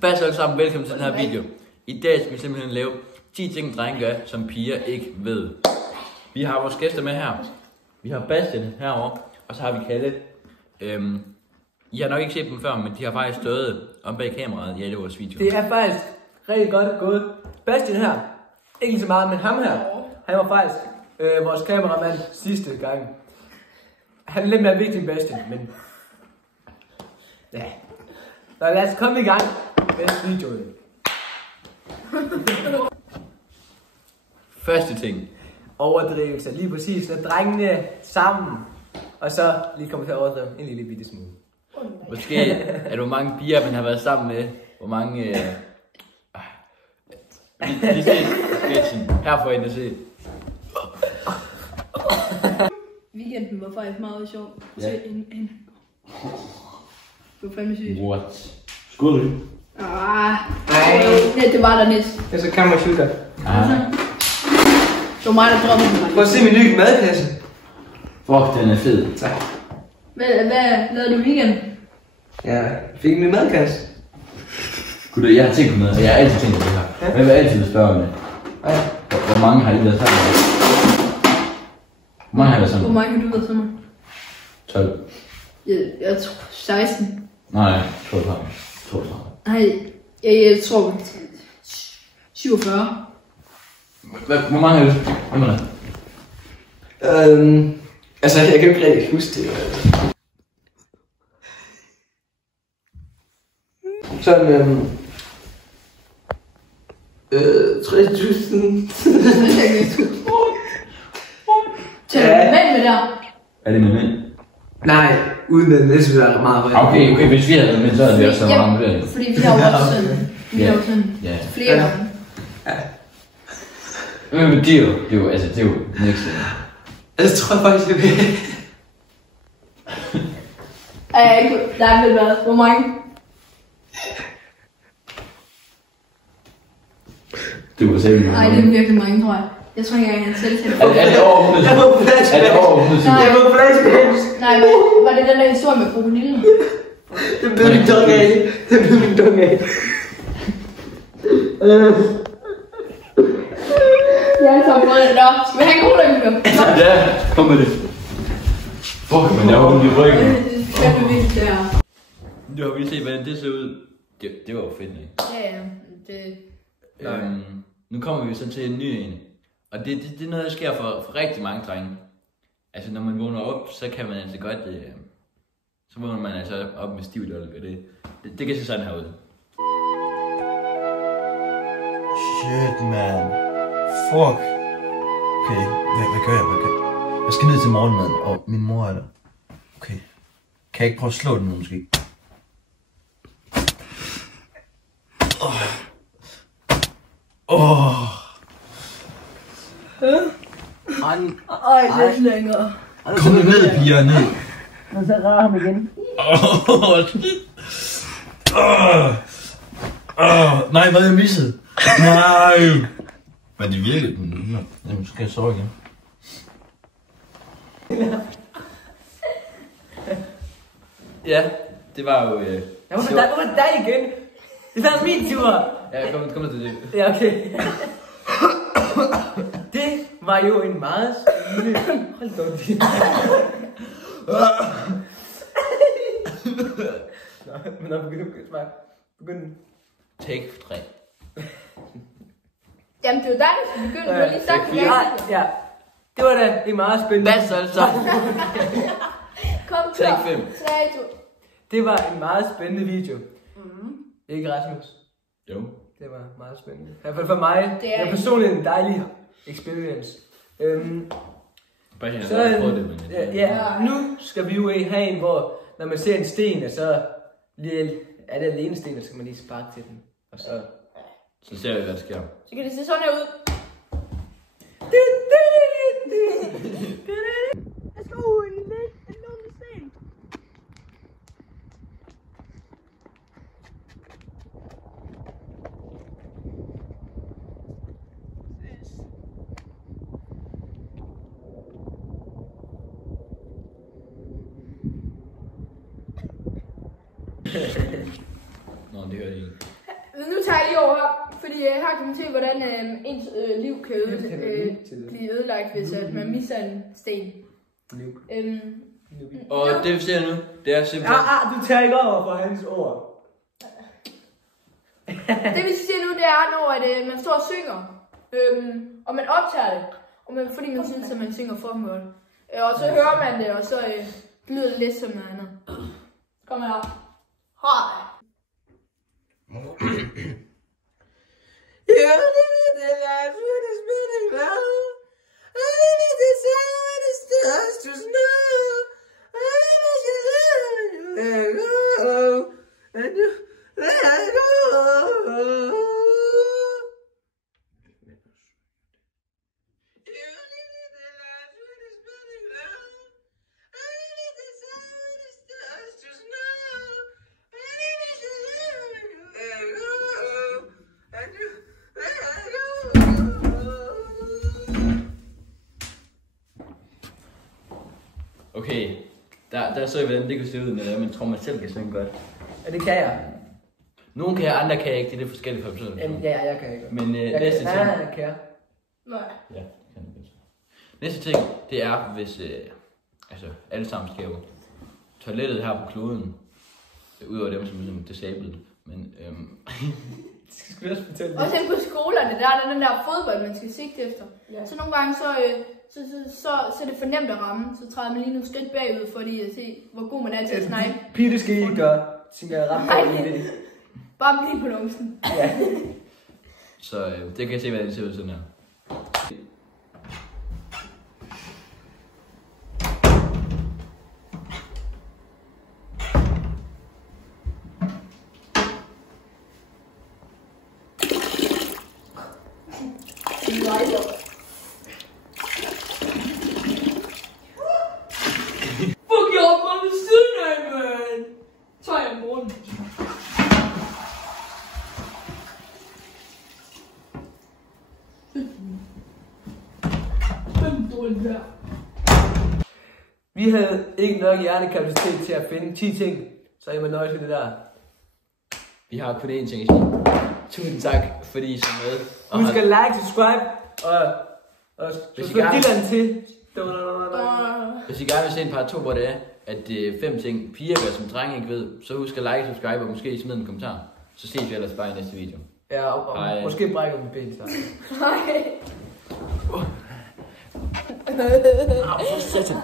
Først alle sammen, velkommen til den her video. I dag skal vi simpelthen lave 10 ting, drenge gør, som piger ikke ved. Vi har vores gæster med her. Vi har Bastian herovre, og så har vi Kalle. I har nok ikke set dem før, men de har faktisk stået om bag kameraet i alle vores videoer. Det er faktisk rigtig godt gået. Bastian her, ikke så meget, men ham her, han var faktisk vores kameramand sidste gang. Han er lidt mere vigtig end Bastian, men ja. Så lad os komme i gang med videoen. Første ting. Overdrivelse, lige præcis, når drengene sammen, og så lige kommer til at overdrive en lille bitte smule. Måske er du mange piger, man har været sammen med. Hvor mange... Vi ser sketchen. Her får I det se. Weekenden var faktisk meget sjov. Ja. Det var fandme sygt. What? Skål du? Nej, det var der næst. Ja, så kan man shooter. Det var mig, der droppede den. Prøv at se min nye madkasse. Fuck, den er fed. Tak. Hvad lavede du i weekenden? Ja, fik en ny madkasse. Gud, jeg har tænkt på noget, jeg har altid tænkt på det her. Ja. Men jeg vil altid spørge om det. Ja. Hvor mange har I været sammen med? Hvor mange har I været sammen Hvor med? mange har du været sammen? 12. Jeg tror 16. Nej, 32. Nej, jeg tror 47. Hvor mange har du? Hvem er der? Altså, jeg kan ikke rigtig huske det. Sådan, 30.000. Tæl mænd med der. Er det med mænd? Nej, uden den næste er meget højt. Okay, hvis vi havde været med, så havde vi også så mange med det. Fordi vi har jo også sådan, vi har jo sådan Ja. flere gange. Men det er jo next thing. Jeg tror faktisk, det vil. Der er vel været, hvor mange? Du var selv. Nej, det er virkelig mange, tror jeg. Jeg tror ikke engang, jeg selv tænkte på. Er det over 100? Jeg må flashbacks. Er det over 100? Nej. Jeg må flashbacks. Nej, var det den der historie med krokodillen? Det blev min dog af. Det blev min dog af. Jeg er så på det. Nå, skal vi have en cola, Emilio? Ja, kom med det. Fuck, men jeg har ondt i ryggen. Det er vigtigt, det her. Nu har vi set, hvordan det ser ud. Det var jo fedt, ikke? Ja, det... Nu kommer vi så til en ny en. Og det er noget, der sker for rigtig mange drenge. Altså, når man vågner op, så kan man altså godt... så vågner man altså op med stivt olk, og det kan se sådan her ud. Shit, man. Fuck. Okay, hvad gør jeg? Jeg skal ned til morgenmaden, og min mor er der. Okay. Kan jeg ikke prøve at slå den nu, måske? Ej, lidt længere. Kom nu ned, piger, ned. Og så rører ham igen. Nej, hvad har jeg misset? Nej. Men det virkede. Jamen, skal jeg sove igen? Ja, det var jo... Hvorfor er det dig igen? Det er min tur. Ja, kom nu til det. Ja, okay. Det var jo en meget spændende... Hold da op. Nå, men når begynd. Take 3. Jamen, det er jo dig, der skal begynde. Du har lige sagt det. Ja, det var da en meget spændende... Hvad så altså? Kom, Take 5. 3, 2. Det var en meget spændende video. Ikke Rasmus? Jo. Det var meget spændende. I hvert fald for mig. Det er Det er personligt en dejlig experience. Bare jeg Så, har prøvet det, men... nu skal vi jo have en, hvor når man ser en sten, og så lige, er det alene sten, og så skal man lige sparke til den. Og så... Så ser vi, hvad der sker. Så kan det se sådan her ud. Let's go, en lille sten. Nå, Nå, det hører de ikke. Nu tager jeg lige over her, fordi her kan man se, hvordan ens liv kan blive ødelagt, hvis at man misser en sten. Og det vi ser nu, det er simpelthen... Du tager ikke over for hans ord. Det vi siger nu, det er, når at, man står og synger, og man optager det, og fordi man synes, at man synger for godt. Og så hører man det, og så lyder det lidt som noget andet. Kom her. Hej. Okay, der så I, hvordan det kunne se ud, når man tror, man selv kan synge godt. Ja, det kan jeg. Nogle kan, andre kan ikke. Det er det forskellige for personer. Ja, jeg kan ikke. Men næste ting... Ja, kan jeg. Nej. Ja, det kan jeg. Næste ting, det er, hvis altså, alle sammen skal jo toilettet her på kloden, udover dem, som er disabled, men Det skal vi også fortælle det. Også på skolerne, der er den der fodbold, man skal sigte efter. Ja. Så nogle gange, så er det for nemt at ramme. Så træder man lige nogle skridt bagud, for lige at se, hvor god man er til at snakke. Pige, det skal I ikke gøre. Tænker jeg ret godt i det. Bare bliv på lungsen. Ja. så det kan jeg se, hvordan det ser ud sådan her. Fuck jeg op mig ved siden af, man! Så er jeg morgen. Vi havde ikke nok hjernekapacitet til at finde 10 ting, så I må nøjes med det der. Vi har kun én ting at sige. Tusind tak, fordi I så med. Husk at like, subscribe, og Hvis I slå gerne- dilleren til. Hvis I gerne vil se en part 2, hvor det er, at det er 5 ting, piger gør, som drenge ikke ved, så husk at like, subscribe og måske smide en kommentar. Så ses vi ellers bare i næste video. Ja, og Hej. måske brækker vi ben så. Nej. For satan.